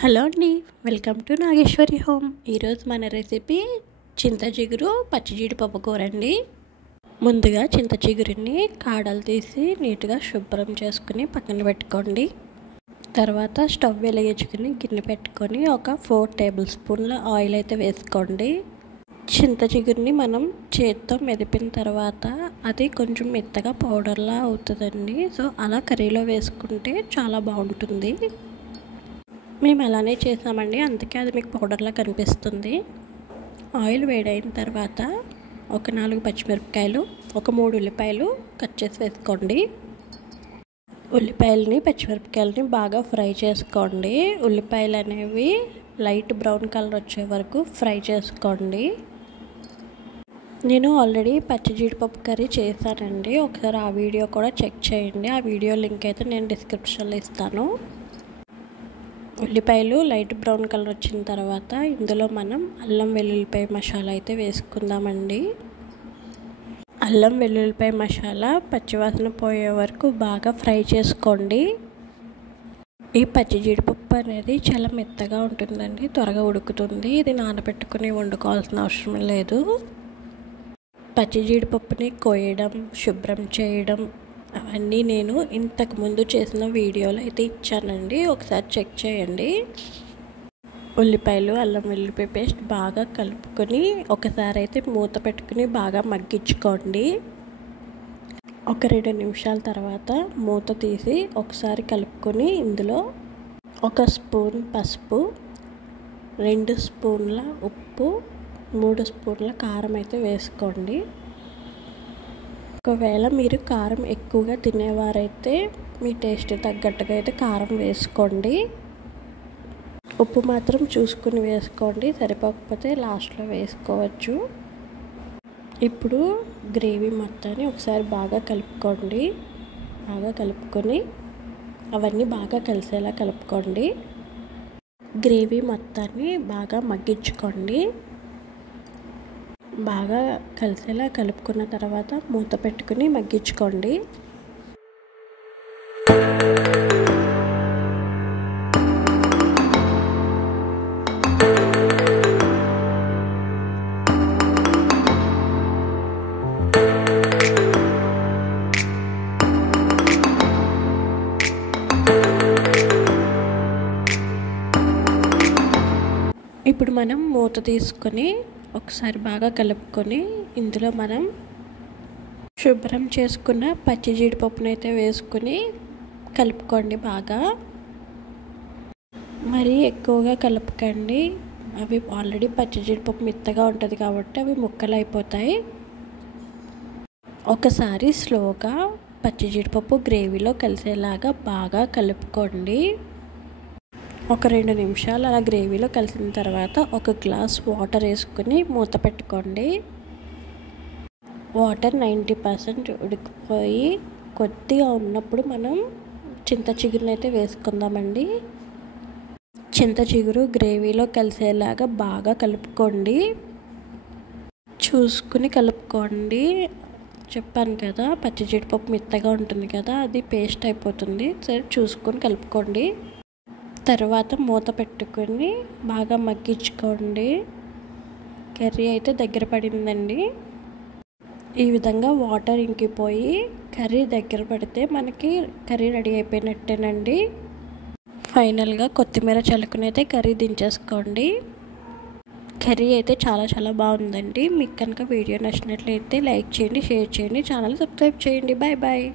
Hello అండి, welcome to Nageswari home. ఈరోజు మన రెసిపీ చింత చిగురు పచ్చి జీడిపప్పు కూర అండి. ముందుగా చింత చిగురుని కాడలు తీసి నీట్గా శుభ్రం చేసుకుని పక్కన పెట్టుకోండి. తర్వాత స్టవ్ వెలిగించుకుని గిన్నె పెట్టుకొని ఒక 4 టేబుల్ స్పూన్ల ఆయిల్ అయితే వేసుకోండి. చింత చిగురిని మనం చేత్తో మెదిపిన తర్వాత అది కొంచెం మెత్తగా పౌడర్లా అవుతుందండి. సో అలా కర్రీలో వేసుకుంటే చాలా బాగుంటుంది. మేము అలానే చేసామండి, అందుకే అది మీకు పౌడర్లా కనిపిస్తుంది. ఆయిల్ వేడైన తర్వాత ఒక 4 పచ్చిమిరపకాయలు, ఒక 3 ఉల్లిపాయలు కట్ చేసి వేసుకోండి. ఉల్లిపాయలని పచ్చిమిరపకాయలని బాగా ఫ్రై చేసుకోండి. ఉల్లిపాయలు అనేవి లైట్ బ్రౌన్ కలర్ వచ్చే వరకు ఫ్రై చేసుకోండి. నేను ఆల్రెడీ పచ్చి జీడిపప్పు కర్రీ చేశానండి, ఒకసారి ఆ వీడియో కూడా చెక్ చేయండి. ఆ వీడియో లింక్ అయితే నేను డిస్క్రిప్షన్లో ఇస్తాను. ఉల్లిపాయలు లైట్ బ్రౌన్ కలర్ వచ్చిన తర్వాత ఇందులో మనం అల్లం వెల్లుల్లిపాయ మసాలా అయితే వేసుకుందామండి. అల్లం వెల్లుల్లిపాయ మసాలా పచ్చివాసన పోయే వరకు బాగా ఫ్రై చేసుకోండి. ఈ పచ్చి జీడిపప్పు అనేది చాలా మెత్తగా ఉంటుందండి, త్వరగా ఉడుకుతుంది. ఇది నానబెట్టుకుని వండుకోవాల్సిన అవసరం లేదు. పచ్చి జీడిపప్పుని కోయడం, శుభ్రం చేయడం అవన్నీ నేను ఇంతకుముందు చేసిన వీడియోలో అయితే ఇచ్చానండి, ఒకసారి చెక్ చేయండి. ఉల్లిపాయలు అల్లం వెల్లుల్లిపాయ పేస్ట్ బాగా కలుపుకొని ఒకసారి అయితే మూత పెట్టుకుని బాగా మగ్గించుకోండి. ఒక 2 నిమిషాల తర్వాత మూత తీసి ఒకసారి కలుపుకొని ఇందులో 1 స్పూన్ పసుపు, 2 స్పూన్ల ఉప్పు, 3 స్పూన్ల కారం అయితే వేసుకోండి. ఒకవేళ మీరు కారం ఎక్కువగా తినేవారైతే మీ టేస్ట్ తగ్గట్టుగా అయితే కారం వేసుకోండి. ఉప్పు మాత్రం చూసుకుని వేసుకోండి, సరిపోకపోతే లాస్ట్లో వేసుకోవచ్చు. ఇప్పుడు గ్రేవీ మొత్తాన్ని ఒకసారి బాగా కలుపుకోండి. బాగా కలుపుకొని అవన్నీ బాగా కలిసేలా కలుపుకోండి. గ్రేవీ మొత్తాన్ని బాగా మగ్గించుకోండి. బాగా కలిసేలా కలుపుకున్న తర్వాత మూత పెట్టుకుని మగ్గించుకోండి. ఇప్పుడు మనం మూత తీసుకొని ఒకసారి బాగా కలుపుకొని ఇందులో మనం శుభ్రం చేసుకున్న పచ్చి జీడిపప్పును అయితే వేసుకుని కలుపుకోండి. బాగా మరీ ఎక్కువగా కలుపుకండి, అవి ఆల్రెడీ పచ్చి జీడిపప్పు మెత్తగా ఉంటుంది కాబట్టి అవి ముక్కలు అయిపోతాయి. ఒకసారి స్లోగా పచ్చి జీడిపప్పు గ్రేవీలో కలిసేలాగా బాగా కలుపుకోండి. ఒక 2 నిమిషాలు అలా గ్రేవీలో కలిసిన తర్వాత 1 గ్లాస్ వాటర్ వేసుకుని మూత పెట్టుకోండి. వాటర్ 90% ఉడికిపోయి కొద్దిగా ఉన్నప్పుడు మనం చింత చిగురుని అయితే వేసుకుందామండి. చింత చిగురు గ్రేవీలో కలిసేలాగా బాగా కలుపుకోండి. చూసుకుని కలుపుకోండి. చెప్పాను కదా, పచ్చి జీడిపప్పు మెత్తగా ఉంటుంది కదా, అది పేస్ట్ అయిపోతుంది. సరే చూసుకొని కలుపుకోండి. తర్వాత మూత పెట్టుకొని బాగా మగ్గించుకోండి. కర్రీ అయితే దగ్గర పడిందండి. ఈ విధంగా వాటర్ ఇంకిపోయి కర్రీ దగ్గర పడితే మనకి కర్రీ రెడీ అయిపోయినట్టేనండి. ఫైనల్గా కొత్తిమీర చల్లుకుని అయితే కర్రీ దించేసుకోండి. కర్రీ అయితే చాలా బాగుందండి. మీకు కనుక వీడియో నచ్చినట్లయితే లైక్ చేయండి, షేర్ చేయండి, ఛానల్ సబ్స్క్రైబ్ చేయండి. Bye bye.